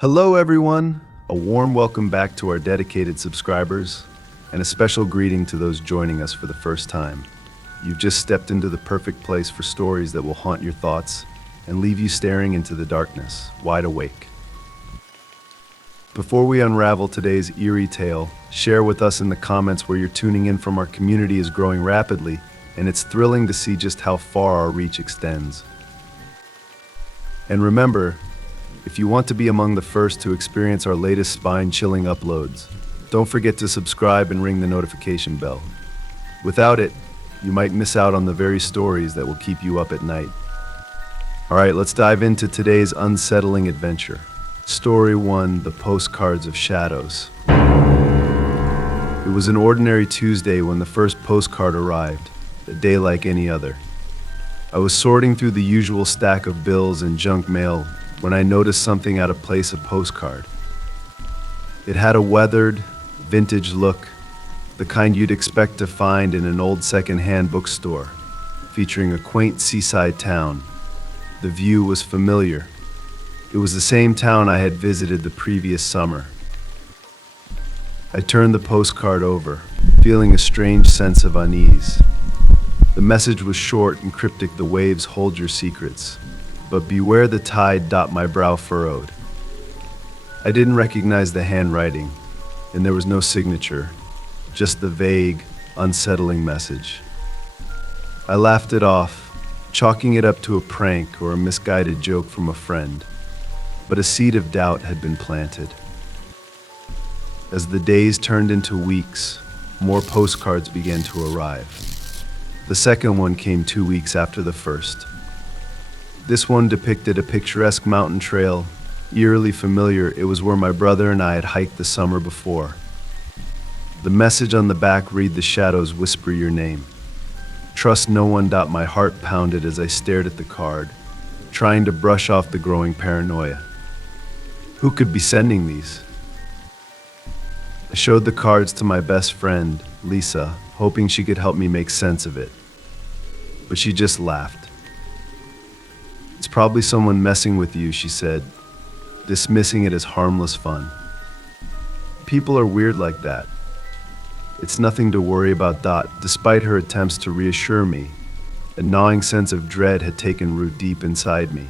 Hello, everyone. A warm welcome back to our dedicated subscribers, and a special greeting to those joining us for the first time. You've just stepped into the perfect place for stories that will haunt your thoughts and leave you staring into the darkness, wide awake. Before we unravel today's eerie tale, share with us in the comments where you're tuning in from. Our community is growing rapidly, and it's thrilling to see just how far our reach extends. And remember, if you want to be among the first to experience our latest spine-chilling uploads, don't forget to subscribe and ring the notification bell. Without it, you might miss out on the very stories that will keep you up at night. All right, let's dive into today's unsettling adventure. Story 1, The Postcards of Shadows. It was an ordinary Tuesday when the first postcard arrived, a day like any other. I was sorting through the usual stack of bills and junk mail when I noticed something out of place. A postcard. It had a weathered, vintage look, the kind you'd expect to find in an old second-hand bookstore, featuring a quaint seaside town. The view was familiar. It was the same town I had visited the previous summer. I turned the postcard over, feeling a strange sense of unease. The message was short and cryptic. The waves hold your secrets, but beware the tide. My brow furrowed. I didn't recognize the handwriting, and there was no signature, just the vague, unsettling message. I laughed it off, chalking it up to a prank or a misguided joke from a friend, but a seed of doubt had been planted. As the days turned into weeks, more postcards began to arrive. The second one came 2 weeks after the first. This one depicted a picturesque mountain trail, eerily familiar. It was where my brother and I had hiked the summer before. The message on the back read, "The shadows whisper your name. Trust no one." My heart pounded as I stared at the card, trying to brush off the growing paranoia. Who could be sending these? I showed the cards to my best friend, Lisa, hoping she could help me make sense of it. But she just laughed. "It's probably someone messing with you," she said, dismissing it as harmless fun. "People are weird like that. It's nothing to worry about." Despite her attempts to reassure me, a gnawing sense of dread had taken root deep inside me.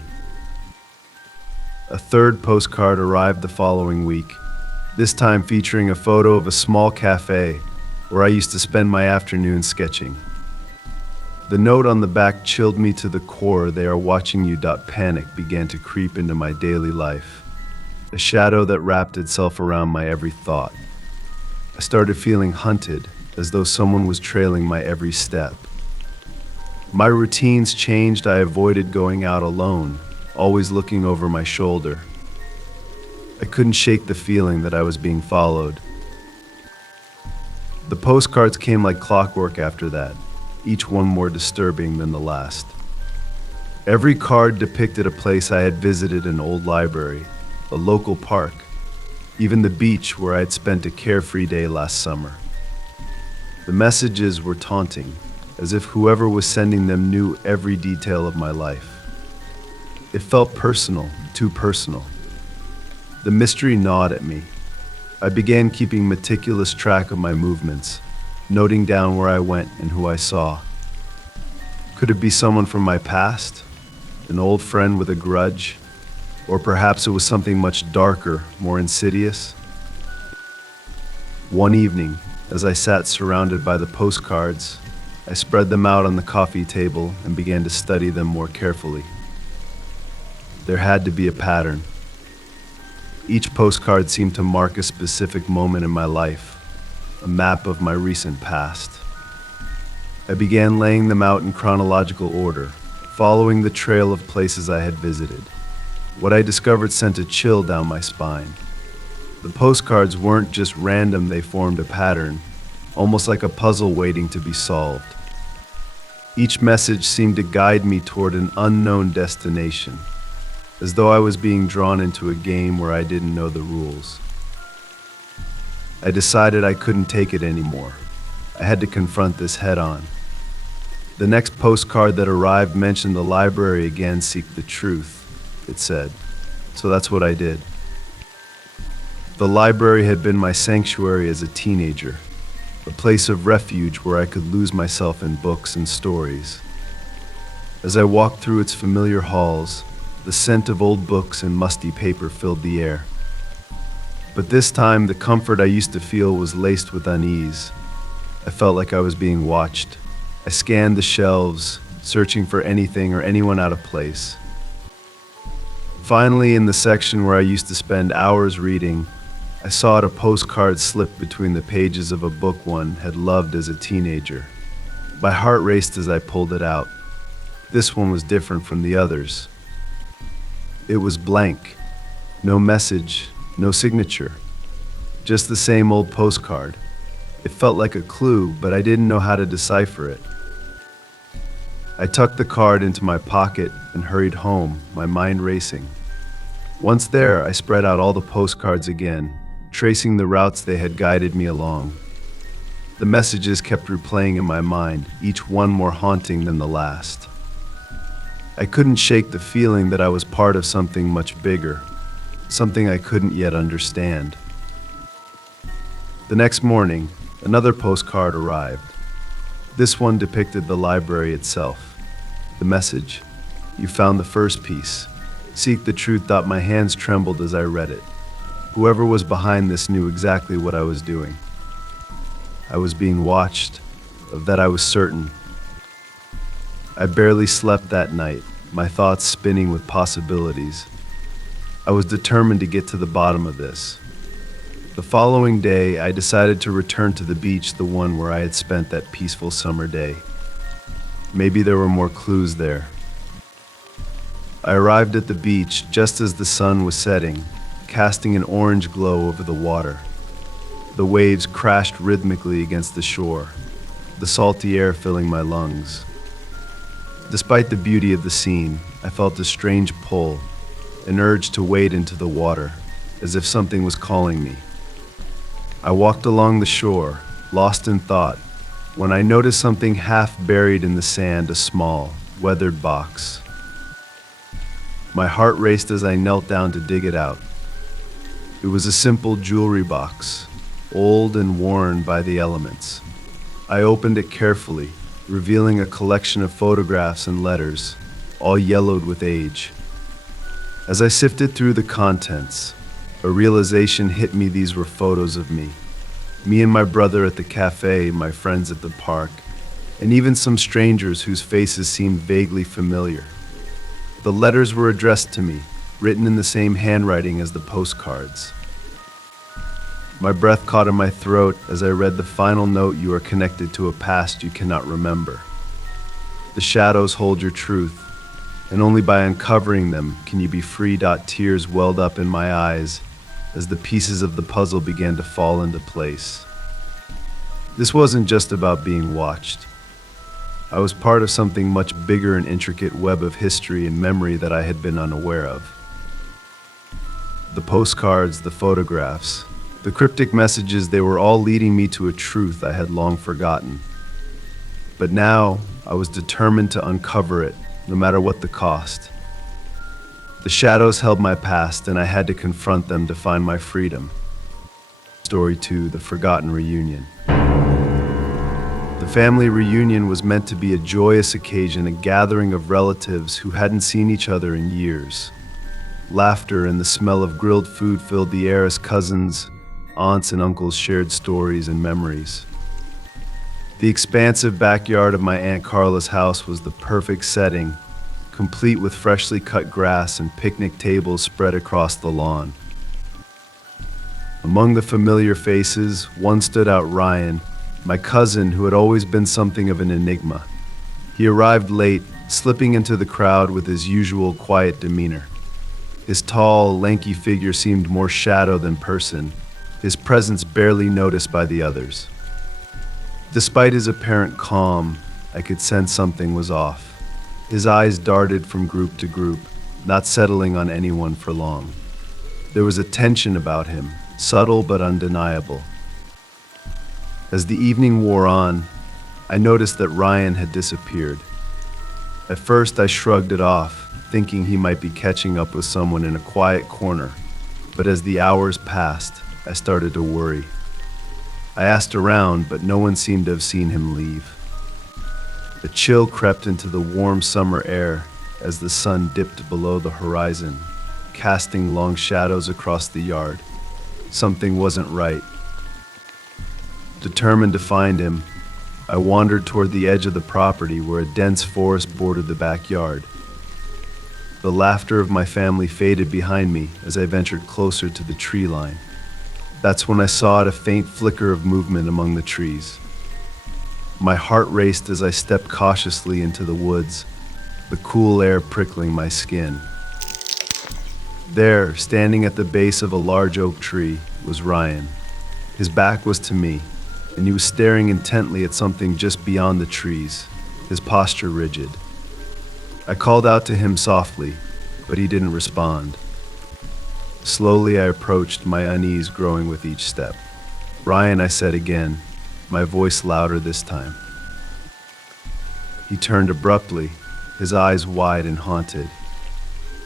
A third postcard arrived the following week, this time featuring a photo of a small cafe where I used to spend my afternoons sketching. The note on the back chilled me to the core. "They are watching you." Panic began to creep into my daily life, a shadow that wrapped itself around my every thought. I started feeling hunted, as though someone was trailing my every step. My routines changed. I avoided going out alone, always looking over my shoulder. I couldn't shake the feeling that I was being followed. The postcards came like clockwork after that, each one more disturbing than the last. Every card depicted a place I had visited: an old library, a local park, even the beach where I had spent a carefree day last summer. The messages were taunting, as if whoever was sending them knew every detail of my life. It felt personal, too personal. The mystery gnawed at me. I began keeping meticulous track of my movements, noting down where I went and who I saw. Could it be someone from my past? An old friend with a grudge? Or perhaps it was something much darker, more insidious? One evening, as I sat surrounded by the postcards, I spread them out on the coffee table and began to study them more carefully. There had to be a pattern. Each postcard seemed to mark a specific moment in my life, a map of my recent past. I began laying them out in chronological order, following the trail of places I had visited. What I discovered sent a chill down my spine. The postcards weren't just random, they formed a pattern, almost like a puzzle waiting to be solved. Each message seemed to guide me toward an unknown destination, as though I was being drawn into a game where I didn't know the rules. I decided I couldn't take it anymore. I had to confront this head on. The next postcard that arrived mentioned the library again. "Seek the truth," it said. So that's what I did. The library had been my sanctuary as a teenager, a place of refuge where I could lose myself in books and stories. As I walked through its familiar halls, the scent of old books and musty paper filled the air. But this time, the comfort I used to feel was laced with unease. I felt like I was being watched. I scanned the shelves, searching for anything or anyone out of place. Finally, in the section where I used to spend hours reading, I saw a postcard slip between the pages of a book one had loved as a teenager. My heart raced as I pulled it out. This one was different from the others. It was blank. No message, no signature. Just the same old postcard. It felt like a clue, but I didn't know how to decipher it. I tucked the card into my pocket and hurried home, my mind racing. Once there, I spread out all the postcards again, tracing the routes they had guided me along. The messages kept replaying in my mind, each one more haunting than the last. I couldn't shake the feeling that I was part of something much bigger, something I couldn't yet understand. The next morning, another postcard arrived. This one depicted the library itself. The message: "You found the first piece. Seek the truth." My hands trembled as I read it. Whoever was behind this knew exactly what I was doing. I was being watched. Of that I was certain. I barely slept that night, my thoughts spinning with possibilities. I was determined to get to the bottom of this. The following day, I decided to return to the beach, the one where I had spent that peaceful summer day. Maybe there were more clues there. I arrived at the beach just as the sun was setting, casting an orange glow over the water. The waves crashed rhythmically against the shore, the salty air filling my lungs. Despite the beauty of the scene, I felt a strange pull, an urge to wade into the water, as if something was calling me. I walked along the shore, lost in thought, when I noticed something half buried in the sand, a small, weathered box. My heart raced as I knelt down to dig it out. It was a simple jewelry box, old and worn by the elements. I opened it carefully, revealing a collection of photographs and letters, all yellowed with age. As I sifted through the contents, a realization hit me. These were photos of me. Me and my brother at the cafe, my friends at the park, and even some strangers whose faces seemed vaguely familiar. The letters were addressed to me, written in the same handwriting as the postcards. My breath caught in my throat as I read the final note: "You are connected to a past you cannot remember. The shadows hold your truth, and only by uncovering them can you be free." Tears welled up in my eyes as the pieces of the puzzle began to fall into place. This wasn't just about being watched. I was part of something much bigger, an intricate web of history and memory that I had been unaware of. The postcards, the photographs, the cryptic messages, they were all leading me to a truth I had long forgotten. But now I was determined to uncover it, no matter what the cost. The shadows held my past, and I had to confront them to find my freedom. Story 2: The Forgotten Reunion. The family reunion was meant to be a joyous occasion, a gathering of relatives who hadn't seen each other in years. Laughter and the smell of grilled food filled the air as cousins, aunts, and uncles shared stories and memories. The expansive backyard of my Aunt Carla's house was the perfect setting, complete with freshly cut grass and picnic tables spread across the lawn. Among the familiar faces, one stood out: Ryan, my cousin who had always been something of an enigma. He arrived late, slipping into the crowd with his usual quiet demeanor. His tall, lanky figure seemed more shadow than person, his presence barely noticed by the others. Despite his apparent calm, I could sense something was off. His eyes darted from group to group, not settling on anyone for long. There was a tension about him, subtle but undeniable. As the evening wore on, I noticed that Ryan had disappeared. At first, I shrugged it off, thinking he might be catching up with someone in a quiet corner. But as the hours passed, I started to worry. I asked around, but no one seemed to have seen him leave. A chill crept into the warm summer air as the sun dipped below the horizon, casting long shadows across the yard. Something wasn't right. Determined to find him, I wandered toward the edge of the property where a dense forest bordered the backyard. The laughter of my family faded behind me as I ventured closer to the tree line. That's when I saw a faint flicker of movement among the trees. My heart raced as I stepped cautiously into the woods, the cool air prickling my skin. There, standing at the base of a large oak tree, was Ryan. His back was to me, and he was staring intently at something just beyond the trees, his posture rigid. I called out to him softly, but he didn't respond. Slowly I approached, my unease growing with each step. "Ryan," I said again, my voice louder this time. He turned abruptly, his eyes wide and haunted.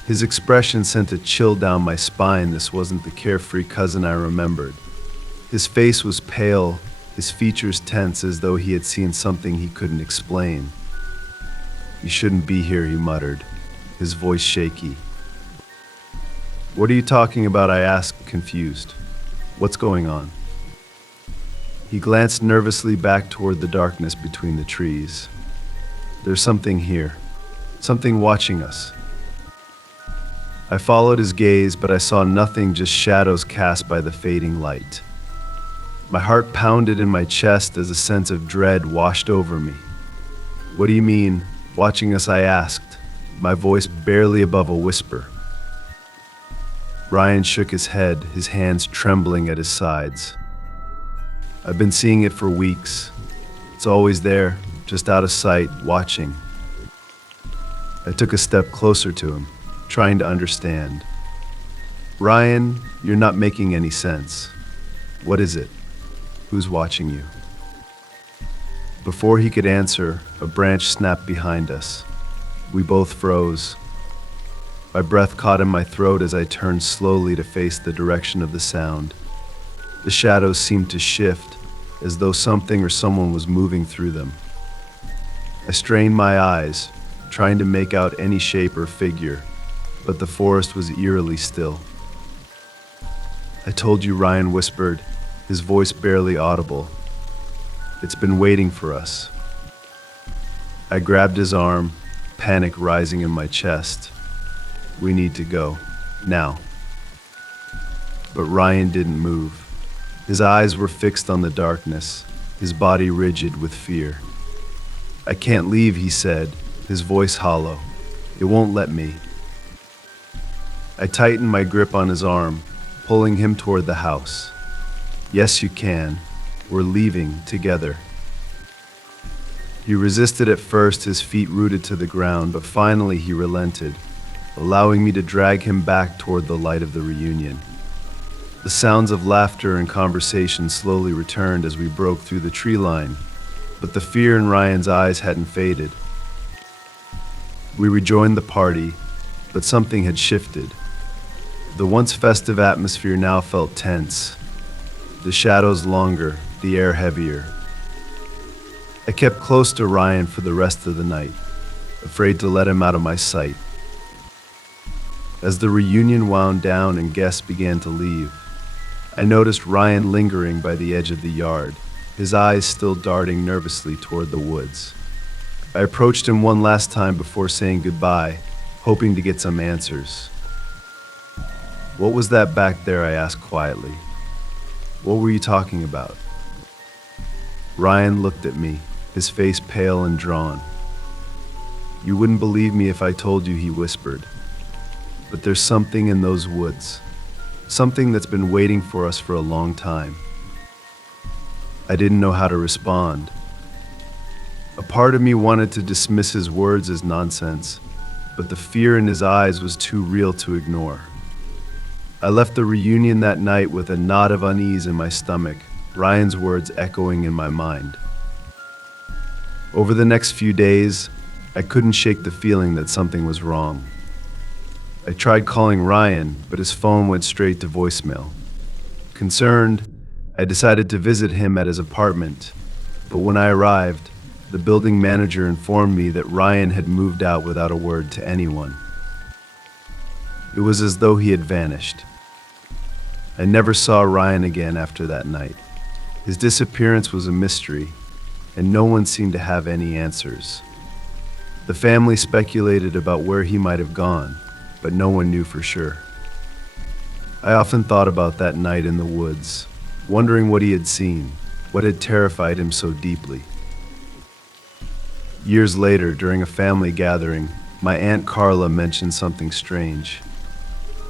His expression sent a chill down my spine. This wasn't the carefree cousin I remembered. His face was pale, his features tense as though he had seen something he couldn't explain. "You shouldn't be here," he muttered, his voice shaky. "What are you talking about?" I asked, confused. "What's going on?" He glanced nervously back toward the darkness between the trees. "There's something here, something watching us." I followed his gaze, but I saw nothing, just shadows cast by the fading light. My heart pounded in my chest as a sense of dread washed over me. "What do you mean, watching us?" I asked, my voice barely above a whisper. Ryan shook his head, his hands trembling at his sides. "I've been seeing it for weeks. It's always there, just out of sight, watching." I took a step closer to him, trying to understand. "Ryan, you're not making any sense. What is it? Who's watching you?" Before he could answer, a branch snapped behind us. We both froze. My breath caught in my throat as I turned slowly to face the direction of the sound. The shadows seemed to shift, as though something or someone was moving through them. I strained my eyes, trying to make out any shape or figure, but the forest was eerily still. "I told you," Ryan whispered, his voice barely audible. "It's been waiting for us." I grabbed his arm, panic rising in my chest. "We need to go, now." But Ryan didn't move. His eyes were fixed on the darkness, his body rigid with fear. "I can't leave," he said, his voice hollow. "It won't let me." I tightened my grip on his arm, pulling him toward the house. "Yes, you can. We're leaving together." He resisted at first, his feet rooted to the ground, but finally he relented, allowing me to drag him back toward the light of the reunion. The sounds of laughter and conversation slowly returned as we broke through the tree line, but the fear in Ryan's eyes hadn't faded. We rejoined the party, but something had shifted. The once festive atmosphere now felt tense, the shadows longer, the air heavier. I kept close to Ryan for the rest of the night, afraid to let him out of my sight. As the reunion wound down and guests began to leave, I noticed Ryan lingering by the edge of the yard, his eyes still darting nervously toward the woods. I approached him one last time before saying goodbye, hoping to get some answers. "What was that back there?" I asked quietly. "What were you talking about?" Ryan looked at me, his face pale and drawn. "You wouldn't believe me if I told you," he whispered. "But there's something in those woods, something that's been waiting for us for a long time." I didn't know how to respond. A part of me wanted to dismiss his words as nonsense, but the fear in his eyes was too real to ignore. I left the reunion that night with a knot of unease in my stomach, Ryan's words echoing in my mind. Over the next few days, I couldn't shake the feeling that something was wrong. I tried calling Ryan, but his phone went straight to voicemail. Concerned, I decided to visit him at his apartment, but when I arrived, the building manager informed me that Ryan had moved out without a word to anyone. It was as though he had vanished. I never saw Ryan again after that night. His disappearance was a mystery, and no one seemed to have any answers. The family speculated about where he might have gone, but no one knew for sure. I often thought about that night in the woods, wondering what he had seen, what had terrified him so deeply. Years later, during a family gathering, my Aunt Carla mentioned something strange.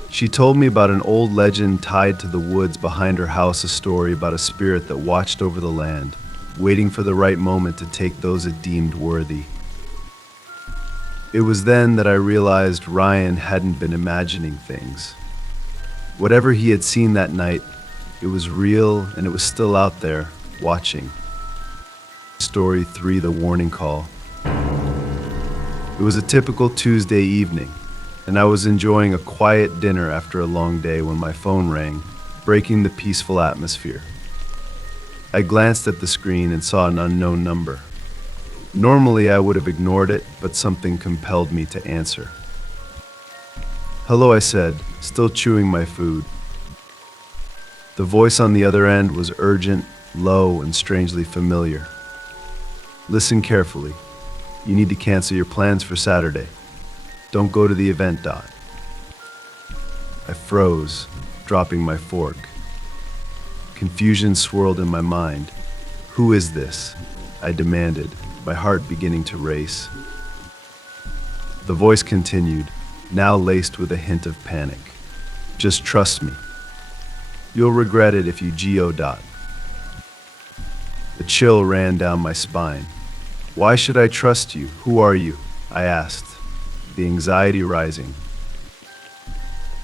She told me about an old legend tied to the woods behind her house, a story about a spirit that watched over the land, waiting for the right moment to take those it deemed worthy. It was then that I realized Ryan hadn't been imagining things. Whatever he had seen that night, it was real and it was still out there, watching. Story 3: The Warning Call. It was a typical Tuesday evening, and I was enjoying a quiet dinner after a long day when my phone rang, breaking the peaceful atmosphere. I glanced at the screen and saw an unknown number. Normally I would have ignored it, but something compelled me to answer. "Hello," I said, still chewing my food. The voice on the other end was urgent, low, and strangely familiar. "Listen carefully. You need to cancel your plans for Saturday. Don't go to the event. I froze, dropping my fork. Confusion swirled in my mind. "Who is this?" I demanded, my heart beginning to race. The voice continued, now laced with a hint of panic. "Just trust me. You'll regret it if you geo. A chill ran down my spine. "Why should I trust you? Who are you?" I asked, the anxiety rising.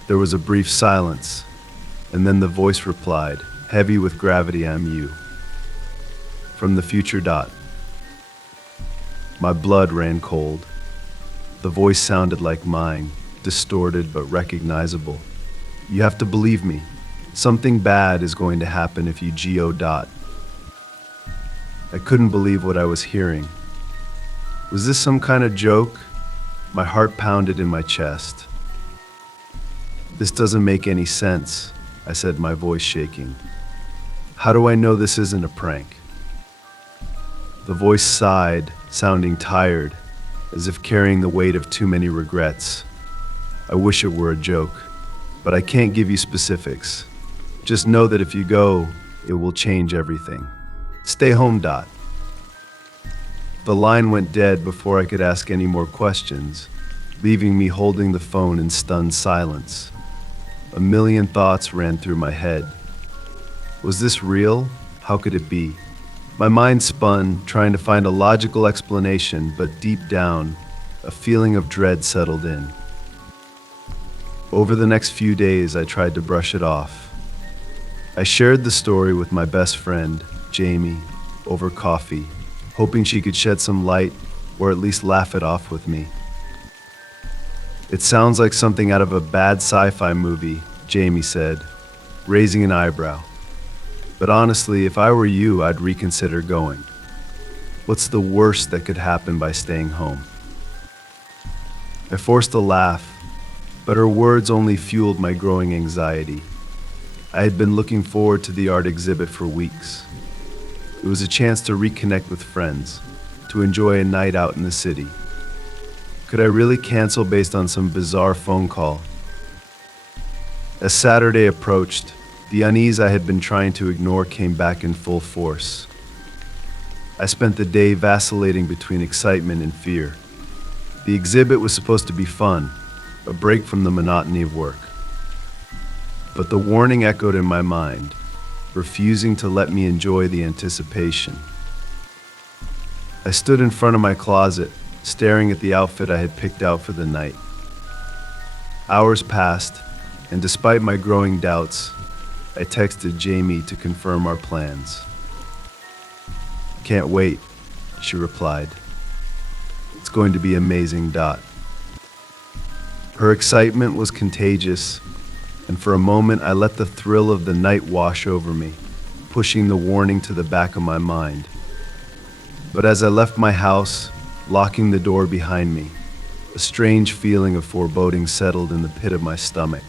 There was a brief silence, and then the voice replied, heavy with gravity, "I'm you. From the future. My blood ran cold. The voice sounded like mine, distorted but recognizable. "You have to believe me. Something bad is going to happen if you geo. I couldn't believe what I was hearing. Was this some kind of joke? My heart pounded in my chest. "This doesn't make any sense," I said, my voice shaking. "How do I know this isn't a prank?" The voice sighed, sounding tired, as if carrying the weight of too many regrets. "I wish it were a joke, but I can't give you specifics. Just know that if you go, it will change everything. Stay home. The line went dead before I could ask any more questions, leaving me holding the phone in stunned silence. A million thoughts ran through my head. Was this real? How could it be? My mind spun, trying to find a logical explanation, but deep down, a feeling of dread settled in. Over the next few days, I tried to brush it off. I shared the story with my best friend, Jamie, over coffee, hoping she could shed some light or at least laugh it off with me. "It sounds like something out of a bad sci-fi movie," Jamie said, raising an eyebrow. "But honestly, if I were you, I'd reconsider going. What's the worst that could happen by staying home?" I forced a laugh, but her words only fueled my growing anxiety. I had been looking forward to the art exhibit for weeks. It was a chance to reconnect with friends, to enjoy a night out in the city. Could I really cancel based on some bizarre phone call? As Saturday approached, the unease I had been trying to ignore came back in full force. I spent the day vacillating between excitement and fear. The exhibit was supposed to be fun, a break from the monotony of work. But the warning echoed in my mind, refusing to let me enjoy the anticipation. I stood in front of my closet, staring at the outfit I had picked out for the night. Hours passed, and despite my growing doubts, I texted Jamie to confirm our plans. "Can't wait," she replied. "It's going to be amazing. Her excitement was contagious, and for a moment I let the thrill of the night wash over me, pushing the warning to the back of my mind. But as I left my house, locking the door behind me, a strange feeling of foreboding settled in the pit of my stomach.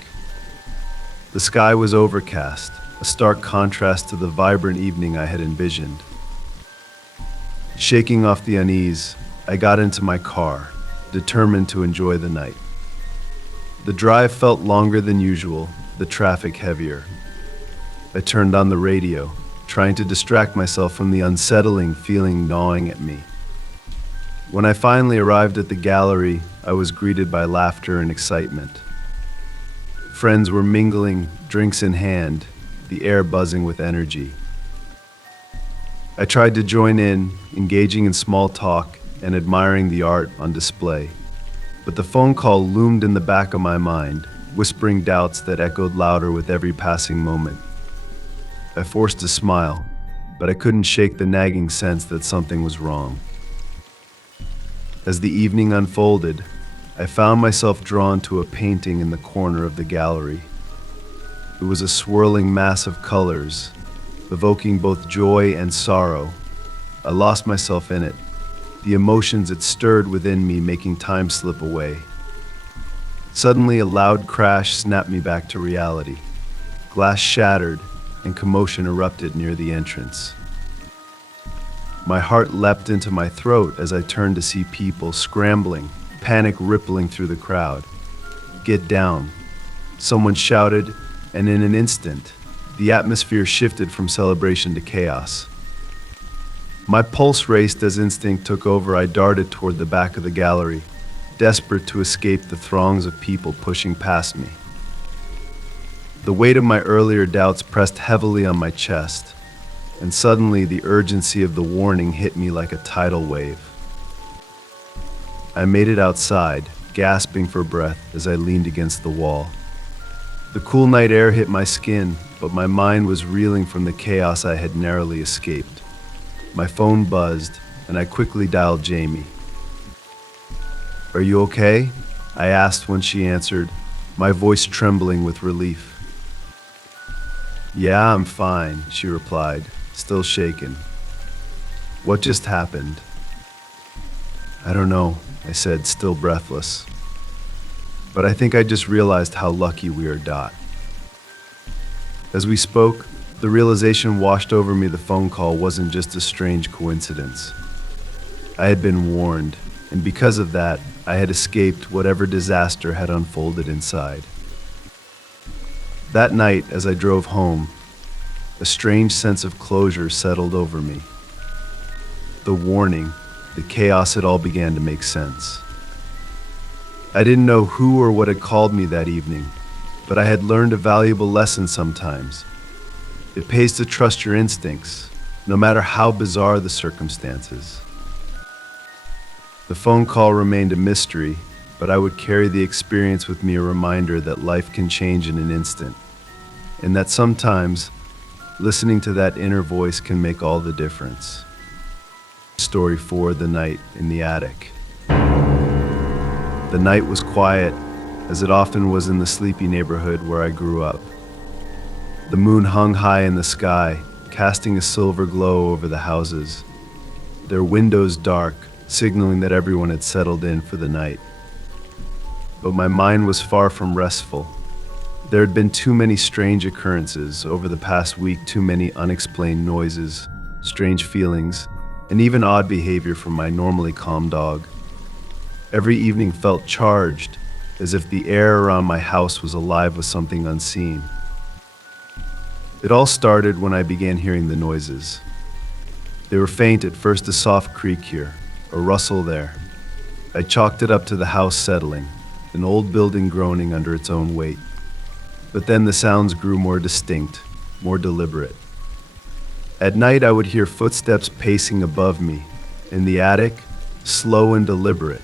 The sky was overcast, a stark contrast to the vibrant evening I had envisioned. Shaking off the unease, I got into my car, determined to enjoy the night. The drive felt longer than usual, the traffic heavier. I turned on the radio, trying to distract myself from the unsettling feeling gnawing at me. When I finally arrived at the gallery, I was greeted by laughter and excitement. Friends were mingling, drinks in hand, the air buzzing with energy. I tried to join in, engaging in small talk and admiring the art on display. But the phone call loomed in the back of my mind, whispering doubts that echoed louder with every passing moment. I forced a smile, but I couldn't shake the nagging sense that something was wrong. As the evening unfolded, I found myself drawn to a painting in the corner of the gallery. It was a swirling mass of colors, evoking both joy and sorrow. I lost myself in it, the emotions it stirred within me making time slip away. Suddenly, a loud crash snapped me back to reality. Glass shattered, and commotion erupted near the entrance. My heart leapt into my throat as I turned to see people scrambling, panic rippling through the crowd. "Get down," someone shouted, and in an instant, the atmosphere shifted from celebration to chaos. My pulse raced as instinct took over. I darted toward the back of the gallery, desperate to escape the throngs of people pushing past me. The weight of my earlier doubts pressed heavily on my chest, and suddenly the urgency of the warning hit me like a tidal wave. I made it outside, gasping for breath as I leaned against the wall. The cool night air hit my skin, but my mind was reeling from the chaos I had narrowly escaped. My phone buzzed, and I quickly dialed Jamie. "Are you okay?" I asked when she answered, my voice trembling with relief. "Yeah, I'm fine," she replied, still shaken. "What just happened?" "I don't know," I said, still breathless. "But I think I just realized how lucky we are, Dot." As we spoke, the realization washed over me the phone call wasn't just a strange coincidence. I had been warned, and because of that, I had escaped whatever disaster had unfolded inside. That night, as I drove home, a strange sense of closure settled over me. The warning, the chaos, it all began to make sense. I didn't know who or what had called me that evening, but I had learned a valuable lesson sometimes. It pays to trust your instincts, no matter how bizarre the circumstances. The phone call remained a mystery, but I would carry the experience with me, a reminder that life can change in an instant, and that sometimes listening to that inner voice can make all the difference. Story 4: The Night in the Attic. The night was quiet, as it often was in the sleepy neighborhood where I grew up. The moon hung high in the sky, casting a silver glow over the houses, their windows dark, signaling that everyone had settled in for the night. But my mind was far from restful. There had been too many strange occurrences over the past week, too many unexplained noises, strange feelings, and even odd behavior from my normally calm dog. Every evening felt charged, as if the air around my house was alive with something unseen. It all started when I began hearing the noises. They were faint at first, a soft creak here, a rustle there. I chalked it up to the house settling, an old building groaning under its own weight. But then the sounds grew more distinct, more deliberate. At night, I would hear footsteps pacing above me. In the attic, slow and deliberate,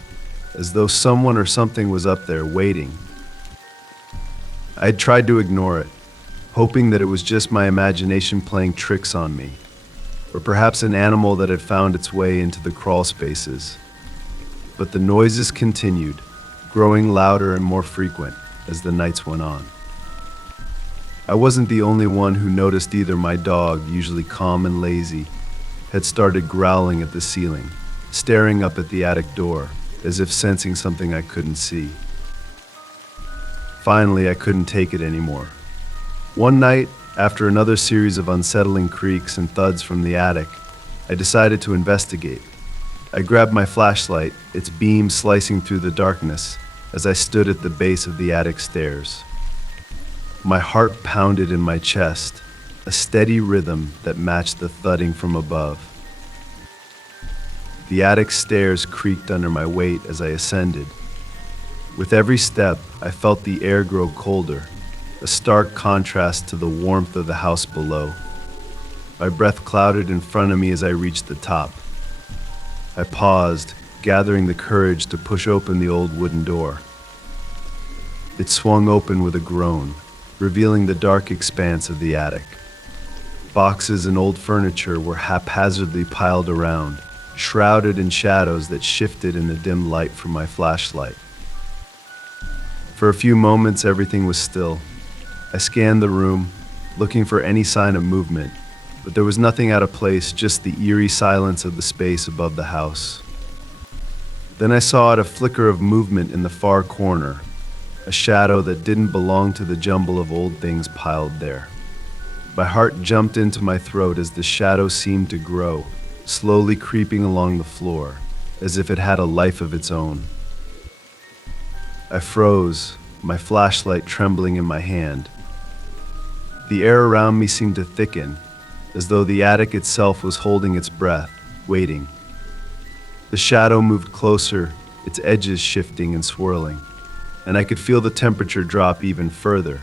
as though someone or something was up there waiting. I had tried to ignore it, hoping that it was just my imagination playing tricks on me, or perhaps an animal that had found its way into the crawl spaces. But the noises continued, growing louder and more frequent as the nights went on. I wasn't the only one who noticed either. My dog, usually calm and lazy, had started growling at the ceiling, staring up at the attic door, as if sensing something I couldn't see. Finally, I couldn't take it anymore. One night, after another series of unsettling creaks and thuds from the attic, I decided to investigate. I grabbed my flashlight, its beam slicing through the darkness, as I stood at the base of the attic stairs. My heart pounded in my chest, a steady rhythm that matched the thudding from above. The attic stairs creaked under my weight as I ascended. With every step, I felt the air grow colder, a stark contrast to the warmth of the house below. My breath clouded in front of me as I reached the top. I paused, gathering the courage to push open the old wooden door. It swung open with a groan, revealing the dark expanse of the attic. Boxes and old furniture were haphazardly piled around, shrouded in shadows that shifted in the dim light from my flashlight. For a few moments, everything was still. I scanned the room, looking for any sign of movement, but there was nothing out of place, just the eerie silence of the space above the house. Then I saw a flicker of movement in the far corner, a shadow that didn't belong to the jumble of old things piled there. My heart jumped into my throat as the shadow seemed to grow, slowly creeping along the floor, as if it had a life of its own. I froze, my flashlight trembling in my hand. The air around me seemed to thicken, as though the attic itself was holding its breath, waiting. The shadow moved closer, its edges shifting and swirling, and I could feel the temperature drop even further,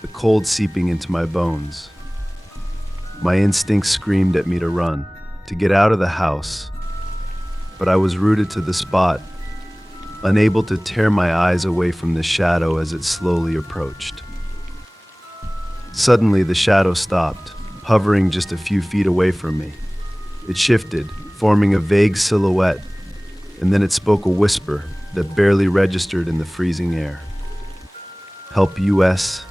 the cold seeping into my bones. My instincts screamed at me to run, to get out of the house, but I was rooted to the spot, unable to tear my eyes away from the shadow as it slowly approached. Suddenly, the shadow stopped, hovering just a few feet away from me. It shifted, forming a vague silhouette, and then it spoke a whisper that barely registered in the freezing air. "Help US...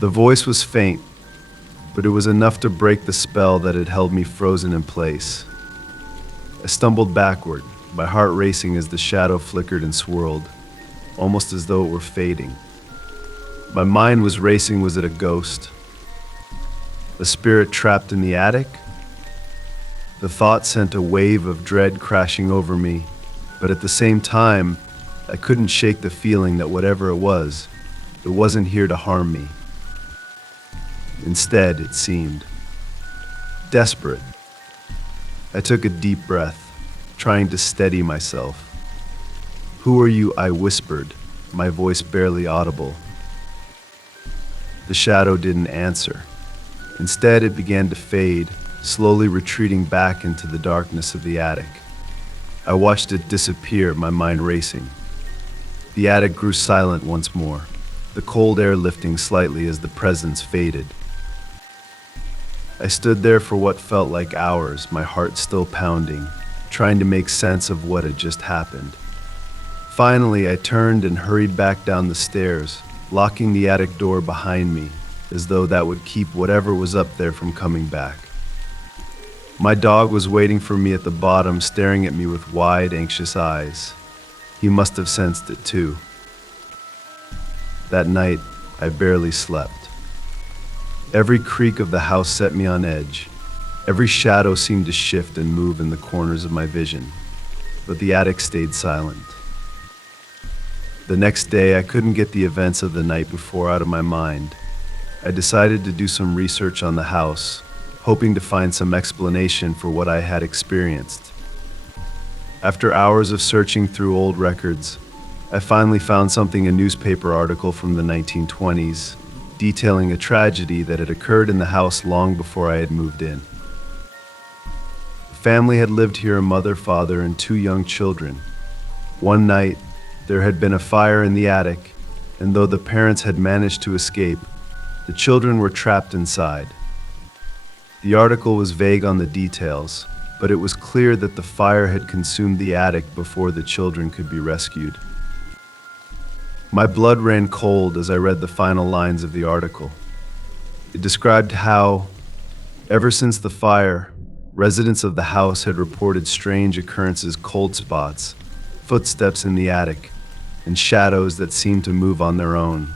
The voice was faint, but it was enough to break the spell that had held me frozen in place. I stumbled backward, my heart racing as the shadow flickered and swirled, almost as though it were fading. My mind was racing. Was it a ghost? A spirit trapped in the attic? The thought sent a wave of dread crashing over me, but at the same time, I couldn't shake the feeling that whatever it wasn't here to harm me. Instead, it seemed desperate. I took a deep breath, trying to steady myself. "Who are you?" I whispered, my voice barely audible. The shadow didn't answer. Instead, it began to fade, slowly retreating back into the darkness of the attic. I watched it disappear, my mind racing. The attic grew silent once more, the cold air lifting slightly as the presence faded. I stood there for what felt like hours, my heart still pounding, trying to make sense of what had just happened. Finally, I turned and hurried back down the stairs, locking the attic door behind me, as though that would keep whatever was up there from coming back. My dog was waiting for me at the bottom, staring at me with wide, anxious eyes. He must have sensed it too. That night, I barely slept. Every creak of the house set me on edge. Every shadow seemed to shift and move in the corners of my vision, but the attic stayed silent. The next day, I couldn't get the events of the night before out of my mind. I decided to do some research on the house, hoping to find some explanation for what I had experienced. After hours of searching through old records, I finally found something, a newspaper article from the 1920s, detailing a tragedy that had occurred in the house long before I had moved in. The family had lived here, a mother, father, and 2 young children. One night, there had been a fire in the attic, and though the parents had managed to escape, the children were trapped inside. The article was vague on the details, but it was clear that the fire had consumed the attic before the children could be rescued. My blood ran cold as I read the final lines of the article. It described how, ever since the fire, residents of the house had reported strange occurrences, cold spots, footsteps in the attic, and shadows that seemed to move on their own.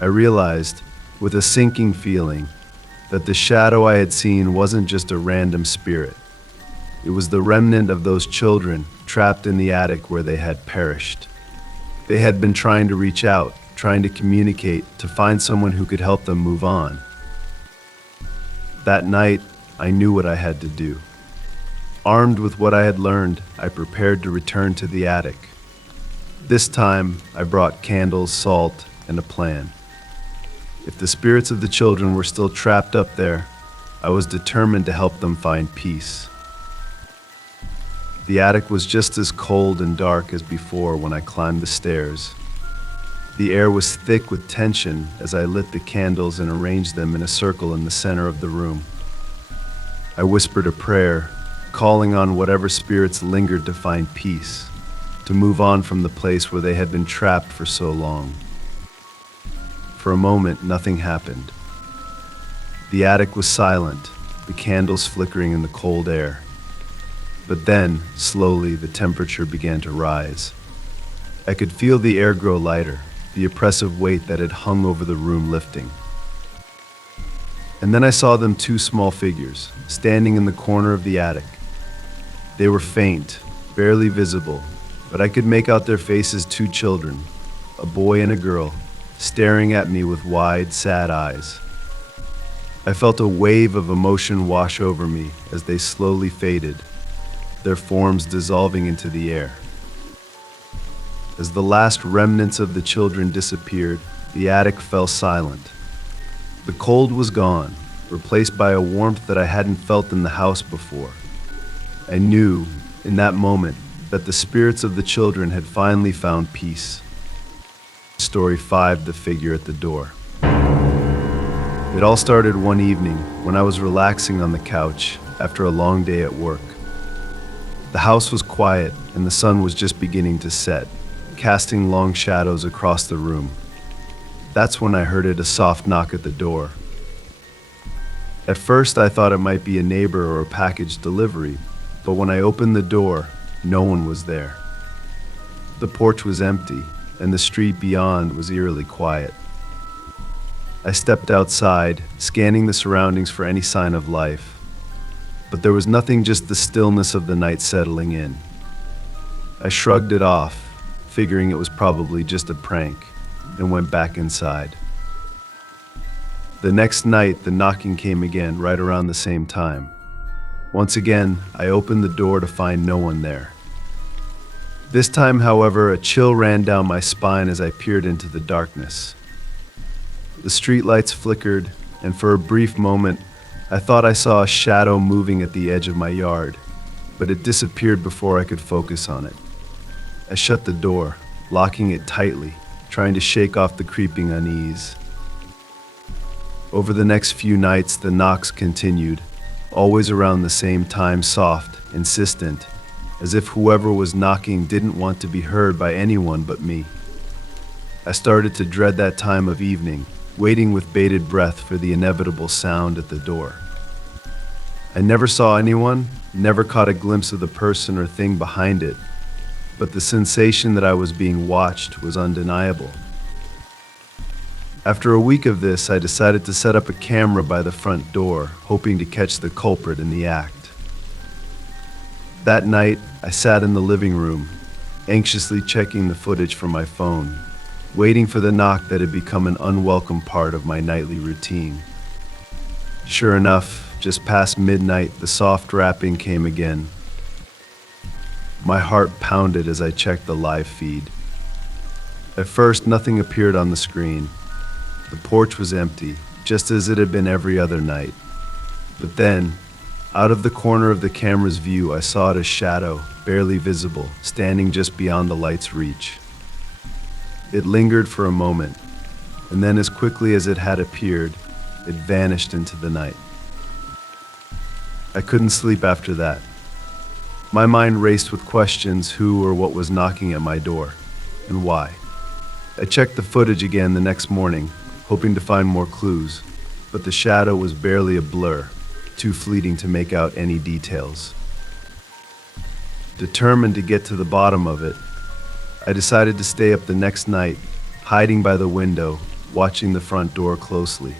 I realized, with a sinking feeling, that the shadow I had seen wasn't just a random spirit. It was the remnant of those children trapped in the attic where they had perished. They had been trying to reach out, trying to communicate, to find someone who could help them move on. That night, I knew what I had to do. Armed with what I had learned, I prepared to return to the attic. This time, I brought candles, salt, and a plan. If the spirits of the children were still trapped up there, I was determined to help them find peace. The attic was just as cold and dark as before when I climbed the stairs. The air was thick with tension as I lit the candles and arranged them in a circle in the center of the room. I whispered a prayer, calling on whatever spirits lingered to find peace, to move on from the place where they had been trapped for so long. For a moment, nothing happened. The attic was silent, the candles flickering in the cold air. But then, slowly, the temperature began to rise. I could feel the air grow lighter, the oppressive weight that had hung over the room lifting. And then I saw them, two small figures, standing in the corner of the attic. They were faint, barely visible, but I could make out their faces, two children, a boy and a girl, staring at me with wide, sad eyes. I felt a wave of emotion wash over me as they slowly faded, their forms dissolving into the air. As the last remnants of the children disappeared, the attic fell silent. The cold was gone, replaced by a warmth that I hadn't felt in the house before. I knew, in that moment, that the spirits of the children had finally found peace. Story 5, The Figure at the Door. It all started one evening when I was relaxing on the couch after a long day at work. The house was quiet and the sun was just beginning to set, casting long shadows across the room. That's when I heard a soft knock at the door. At first, I thought it might be a neighbor or a package delivery, but when I opened the door, no one was there. The porch was empty, and the street beyond was eerily quiet. I stepped outside, scanning the surroundings for any sign of life. But there was nothing, just the stillness of the night settling in. I shrugged it off, figuring it was probably just a prank, and went back inside. The next night, the knocking came again, right around the same time. Once again, I opened the door to find no one there. This time, however, a chill ran down my spine as I peered into the darkness. The streetlights flickered, and for a brief moment, I thought I saw a shadow moving at the edge of my yard, but it disappeared before I could focus on it. I shut the door, locking it tightly, trying to shake off the creeping unease. Over the next few nights, the knocks continued, always around the same time, soft, insistent, as if whoever was knocking didn't want to be heard by anyone but me. I started to dread that time of evening, waiting with bated breath for the inevitable sound at the door. I never saw anyone, never caught a glimpse of the person or thing behind it, but the sensation that I was being watched was undeniable. After a week of this, I decided to set up a camera by the front door, hoping to catch the culprit in the act. That night, I sat in the living room, anxiously checking the footage from my phone, waiting for the knock that had become an unwelcome part of my nightly routine. Sure enough, just past midnight, the soft rapping came again. My heart pounded as I checked the live feed. At first, nothing appeared on the screen. The porch was empty, just as it had been every other night. But then, out of the corner of the camera's view, I saw a shadow, barely visible, standing just beyond the light's reach. It lingered for a moment, and then as quickly as it had appeared, it vanished into the night. I couldn't sleep after that. My mind raced with questions: who or what was knocking at my door, and why. I checked the footage again the next morning, hoping to find more clues, but the shadow was barely a blur, too fleeting to make out any details. Determined to get to the bottom of it, I decided to stay up the next night, hiding by the window, watching the front door closely.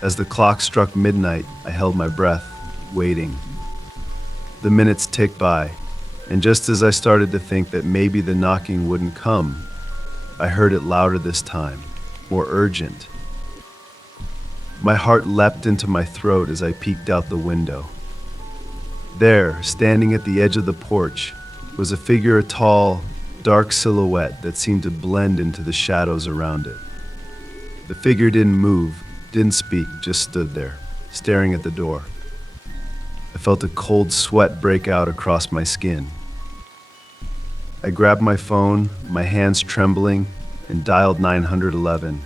As the clock struck midnight, I held my breath, waiting. The minutes ticked by, and just as I started to think that maybe the knocking wouldn't come, I heard it louder this time, more urgent. My heart leapt into my throat as I peeked out the window. There, standing at the edge of the porch, was a figure, a tall, dark silhouette that seemed to blend into the shadows around it. The figure didn't move, didn't speak, just stood there, staring at the door. I felt a cold sweat break out across my skin. I grabbed my phone, my hands trembling, and dialed 911,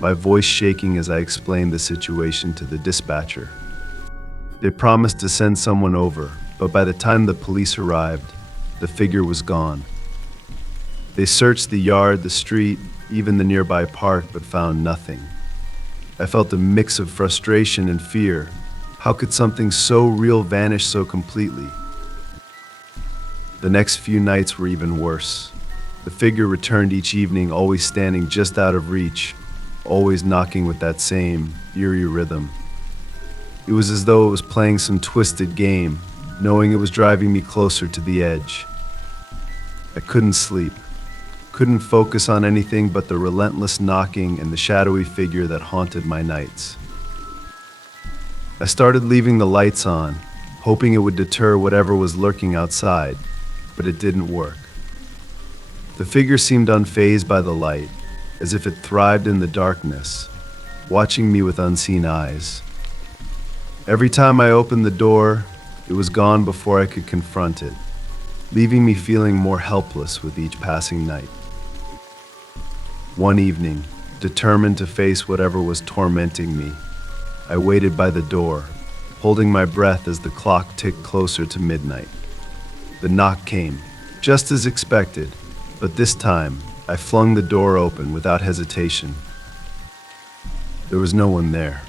my voice shaking as I explained the situation to the dispatcher. They promised to send someone over, but by the time the police arrived, the figure was gone. They searched the yard, the street, even the nearby park, but found nothing. I felt a mix of frustration and fear. How could something so real vanish so completely? The next few nights were even worse. The figure returned each evening, always standing just out of reach, always knocking with that same eerie rhythm. It was as though it was playing some twisted game, knowing it was driving me closer to the edge. I couldn't sleep, couldn't focus on anything but the relentless knocking and the shadowy figure that haunted my nights. I started leaving the lights on, hoping it would deter whatever was lurking outside, but it didn't work. The figure seemed unfazed by the light, as if it thrived in the darkness, watching me with unseen eyes. Every time I opened the door, it was gone before I could confront it, leaving me feeling more helpless with each passing night. One evening, determined to face whatever was tormenting me, I waited by the door, holding my breath as the clock ticked closer to midnight. The knock came, just as expected, but this time I flung the door open without hesitation. There was no one there.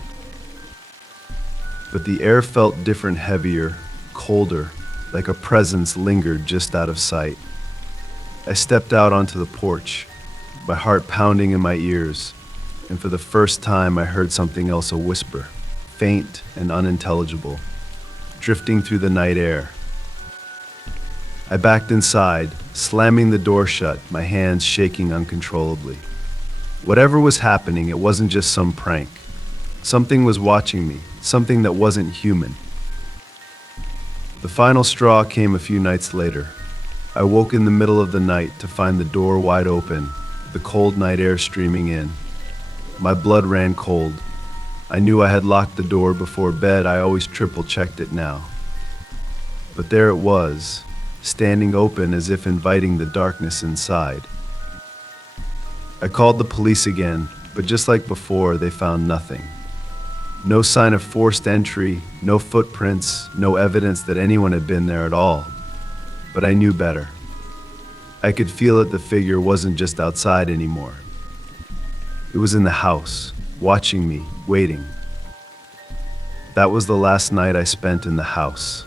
But the air felt different, heavier, colder, like a presence lingered just out of sight. I stepped out onto the porch, my heart pounding in my ears, and for the first time I heard something else, a whisper, faint and unintelligible, drifting through the night air. I backed inside, slamming the door shut, my hands shaking uncontrollably. Whatever was happening, it wasn't just some prank. Something was watching me, something that wasn't human. The final straw came a few nights later. I woke in the middle of the night to find the door wide open, the cold night air streaming in. My blood ran cold. I knew I had locked the door before bed. I always triple-checked it now. But there it was, standing open as if inviting the darkness inside. I called the police again, but just like before, they found nothing. No sign of forced entry, no footprints, no evidence that anyone had been there at all. But I knew better. I could feel that the figure wasn't just outside anymore. It was in the house, watching me, waiting. That was the last night I spent in the house.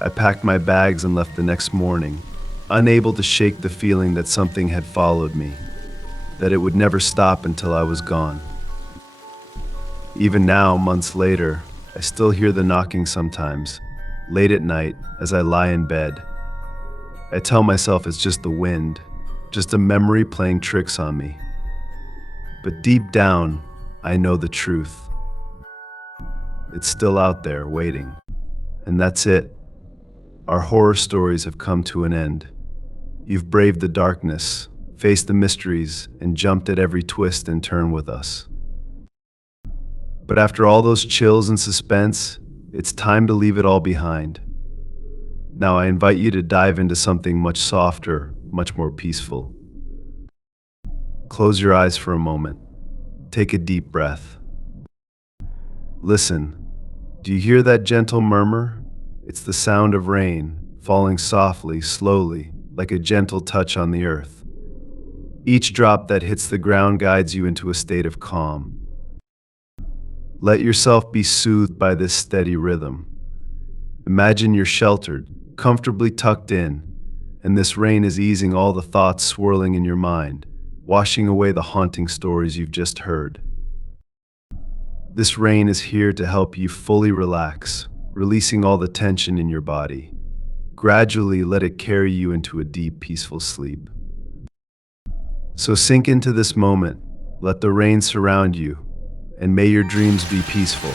I packed my bags and left the next morning, unable to shake the feeling that something had followed me, that it would never stop until I was gone. Even now, months later, I still hear the knocking sometimes, late at night as I lie in bed. I tell myself it's just the wind, just a memory playing tricks on me. But deep down, I know the truth. It's still out there, waiting. And that's it. Our horror stories have come to an end. You've braved the darkness, faced the mysteries, and jumped at every twist and turn with us. But after all those chills and suspense, it's time to leave it all behind. Now I invite you to dive into something much softer, much more peaceful. Close your eyes for a moment. Take a deep breath. Listen. Do you hear that gentle murmur? It's the sound of rain, falling softly, slowly, like a gentle touch on the earth. Each drop that hits the ground guides you into a state of calm. Let yourself be soothed by this steady rhythm. Imagine you're sheltered, comfortably tucked in, and this rain is easing all the thoughts swirling in your mind, washing away the haunting stories you've just heard. This rain is here to help you fully relax, releasing all the tension in your body. Gradually let it carry you into a deep, peaceful sleep. So sink into this moment, let the rain surround you, and may your dreams be peaceful.